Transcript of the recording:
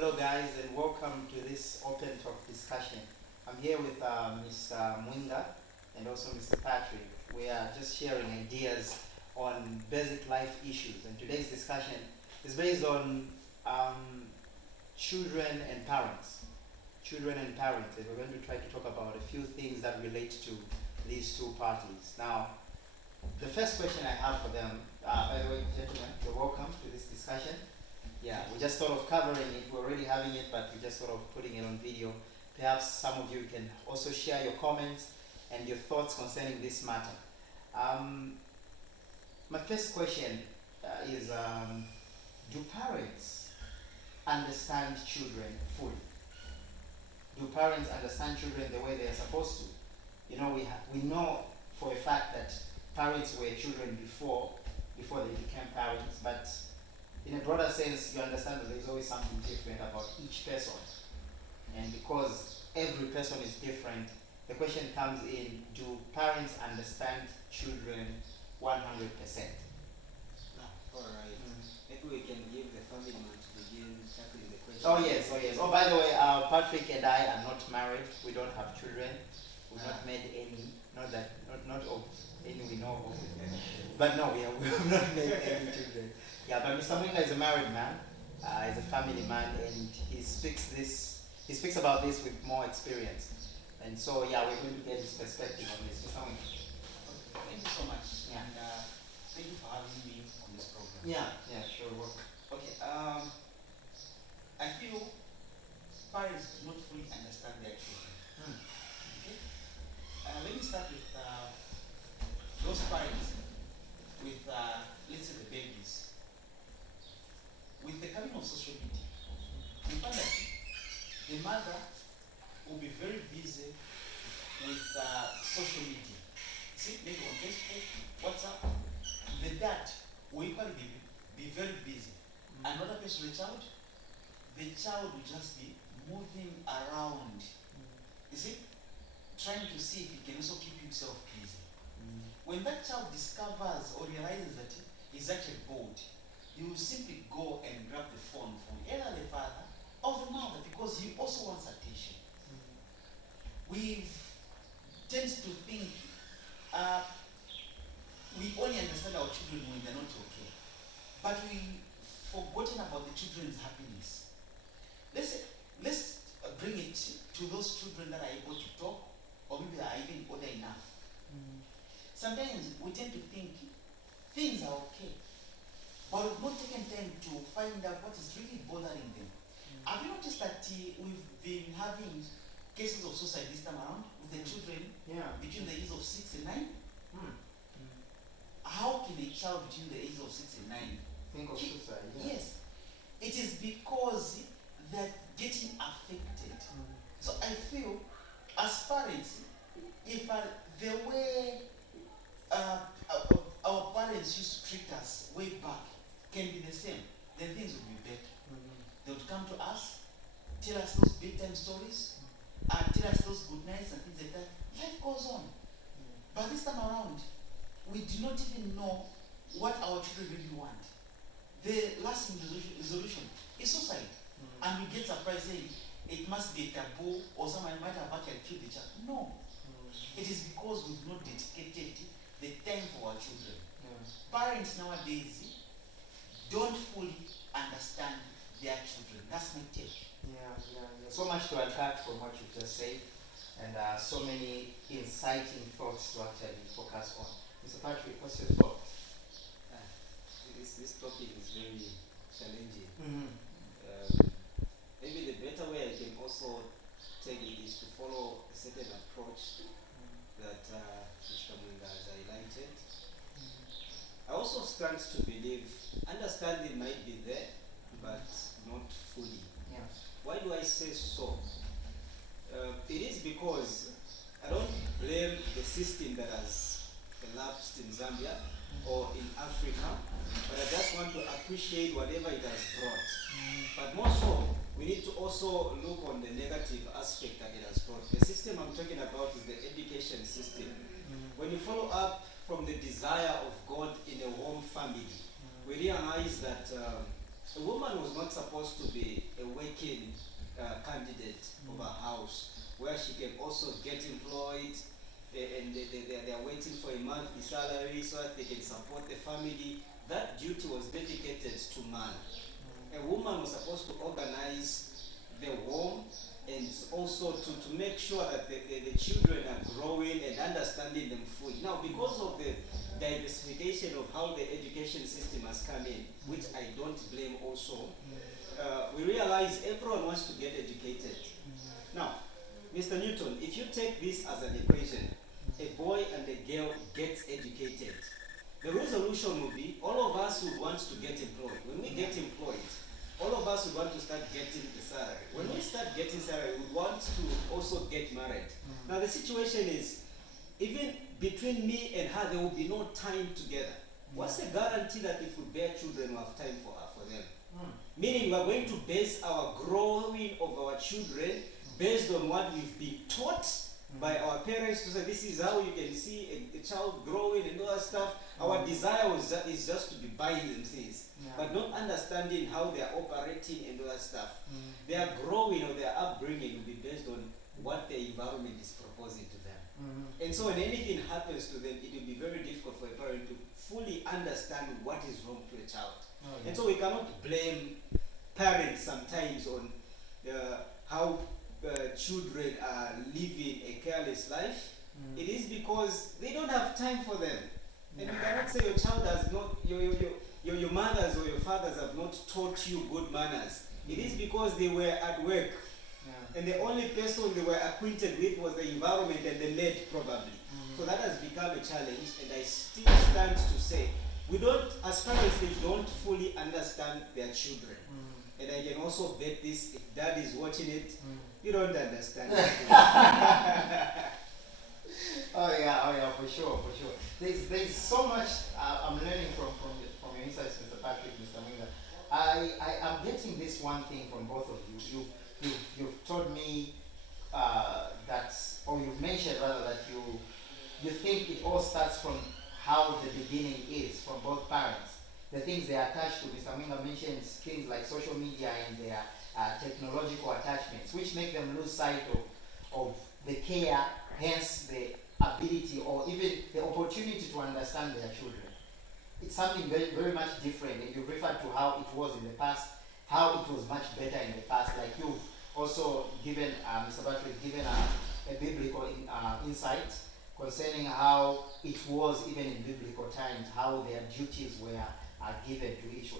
Hello, guys, and welcome to this open talk discussion. I'm here with Mr. Mwinga and also Mr. Patrick. We are just sharing ideas on basic life issues, and today's discussion is based on children and parents. Children and parents, and we're going to try to talk about a few things that relate to these two parties. Now, the first question I have for them, by the way, gentlemen, you're welcome to this discussion. Yeah, we just thought of covering it. We're already having it, but we just thought of putting it on video. Perhaps some of you can also share your comments and your thoughts concerning this matter. Um, my first question is do parents understand children fully? Do parents understand children the way they are supposed to? You know, we know for a fact that parents were children before they became parents, but in a broader sense, you understand that there's always something different about each person. And because every person is different, the question comes in, do parents understand children 100%? Alright. Maybe we can give the family man to begin tackling the question. Oh yes, oh yes. Oh, by the way, Patrick and I are not married. We don't have children. We've not made any. Not of any we know of. But no, we have not made any children. Yeah, but Mr. Mwinga is a married man. He's a family man, and he speaks about this with more experience. And so, yeah, we're going to get his perspective on this. Mr. Mwinga. Thank you so much. Yeah. And thank you for having me on this program. Yeah, sure. Welcome. Okay. I feel parents do not fully understand their children. Okay. Let me start with those parents with let's say the babies. With the coming of social media, you find that the mother will be very busy with social media. See, maybe on Facebook, WhatsApp. The dad will equally be very busy. Another person, the child will just be moving around. You see, trying to see if he can also keep himself busy. When that child discovers or realizes that he's actually bored, he will simply go and grab the phone from either the father or the mother because he also wants attention. We tend to think we only understand our children when they're not okay, but we forgotten about the children's happiness. Let's bring it to those children that are able to talk, or maybe are even older enough. Sometimes we tend to think things are okay, but we've not taken time to find out what is really bothering them. Have you noticed that we've been having cases of suicide this time around with the children between the ages of 6 and 9? How can a child between the ages of 6 and 9 think of suicide? Yes, it is because they're getting affected. So I feel, as parents, if the way our parents used to treat us way back can be the same, then things would be better. They would come to us, tell us those bedtime stories, tell us those good nights and things like that. Life goes on. But this time around, we do not even know what our children really want. The lasting resolution is suicide. And we get surprised saying it must be a taboo or someone might have actually killed the child. No. It is because we've not dedicated the time for our children. Parents nowadays don't fully understand their children. That's my take. Yeah. So much to unpack from what you just said, and so many inciting thoughts to actually focus on. Mr. Patrick, what's your thought? This topic is very challenging. Maybe the better way I can also take it is to follow a certain approach that Mr. Mwinga has highlighted. I also stand to believe understanding might be there, but not fully. Yeah. Why do I say so? It is because I don't blame the system that has elapsed in Zambia or in Africa, but I just want to appreciate whatever it has brought. But more so, we need to also look on the negative aspect that it has brought. The system I'm talking about is the education system. When you follow up from the desire of God in a home family, we realize that a woman was not supposed to be a working candidate of a house where she can also get employed and they are waiting for a monthly salary so that they can support the family. That duty was dedicated to man. A woman was supposed to organize the home and also to make sure that the children are growing and understanding them fully. Now, because of the diversification of how the education system has come in, which I don't blame also, we realize everyone wants to get educated. Now, Mr. Newton, if you take this as an equation, a boy and a girl gets educated, the resolution will be all of us would want to get employed. When we get employed, all of us would want to start getting the salary. When we start getting salary, we want to also get married. Now the situation is, even between me and her, there will be no time together. What's the guarantee that if we bear children, we'll have time for them? Meaning we're going to base our growing of our children based on what we've been taught by our parents to say this is how you can see a child growing and all that stuff. Our desire is just to be buying them things, but not understanding how they are operating and all that stuff. Their growing or their upbringing will be based on what the environment is proposing to them. And so when anything happens to them, it will be very difficult for a parent to fully understand what is wrong to a child. And so we cannot blame parents sometimes on how children are living a careless life. It is because they don't have time for them. And you cannot say your child has not, your mothers or your fathers have not taught you good manners. It is because they were at work. And the only person they were acquainted with was the environment and the maid probably. So that has become a challenge, and I still stand to say, we don't, as parents, they don't fully understand their children. And I can also bet this, if dad is watching it, you don't understand it. Oh yeah, for sure. There's so much I'm learning from your insights, Mr. Patrick, Mr. Mwinga. I'm getting this one thing from both of you. You've told me that, or you've mentioned rather, that you think it all starts from how the beginning is from both parents. The things they are attached to. Mr. Mwinga mentions things like social media and their technological attachments, which make them lose sight of the care, hence the ability or even the opportunity to understand their children. It's something very, very much different. And you referred to how it was in the past, how it was much better in the past. Like you've also given, Mr. Patrick, given a biblical insight concerning how it was even in biblical times, how their duties were given to each